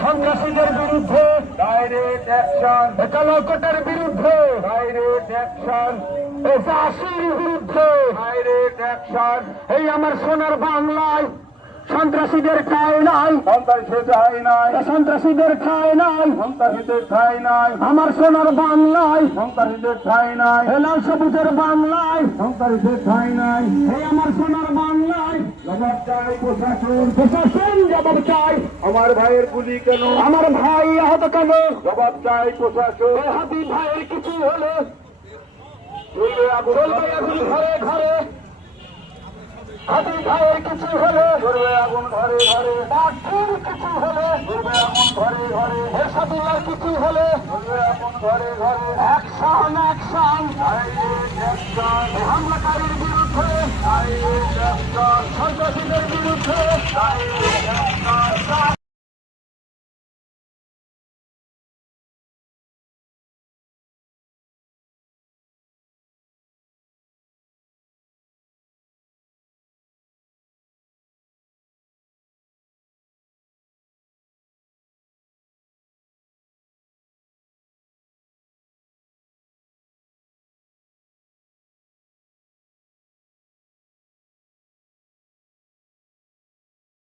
সন্ত্রাসীদের বিরুদ্ধে direct action, একালকটের বিরুদ্ধে ডাইরেক্ট অ্যাকশন, চাষির বিরুদ্ধে ডাইরেক্ট অ্যাকশন। এই আমার সোনার বাংলায় সন্ত্রাসীদের ঠাঁই নাই, সন্ত্রাসীদের ঠাঁই নাই, সন্ত্রাসীদের ঠাঁই নাই, সন্ত্রাসীদের ঠাঁই নাই। আমার সোনার বাংলায় সন্ত্রাসীদের ঠাঁই নাই, লাল সবুজের বাংলায় সন্ত্রাসীদের ঠাঁই নাই। এই আমার সোনার বাংলায় জবাব চাই প্রশাসন, প্রশাসন জবাব চাই। আমার ভাইয়ের গুলি কেন, আমার ভাই আহত কেন, জবাব চাই প্রশাসন। হাবিব ভাইয়ের কিছু হলে চলবে আগুন ঘরে ঘরে, হাবিব ভাইয়ের কিছু হলে চলবে আগুন ঘরে ঘরে, পাখির কিছু হলে চলবে আগুন ঘরে ঘরে, হেসাদুল্লার কিছু হলে চলবে আগুন ঘরে ঘরে। অ্যাকশন অ্যাকশন, ডাইরেক্ট অ্যাকশন, হামলাকারীর বিরুদ্ধে ডাইরেক্ট অ্যাকশন, সন্ত্রাসীদের বিরুদ্ধে ডাইরেক্ট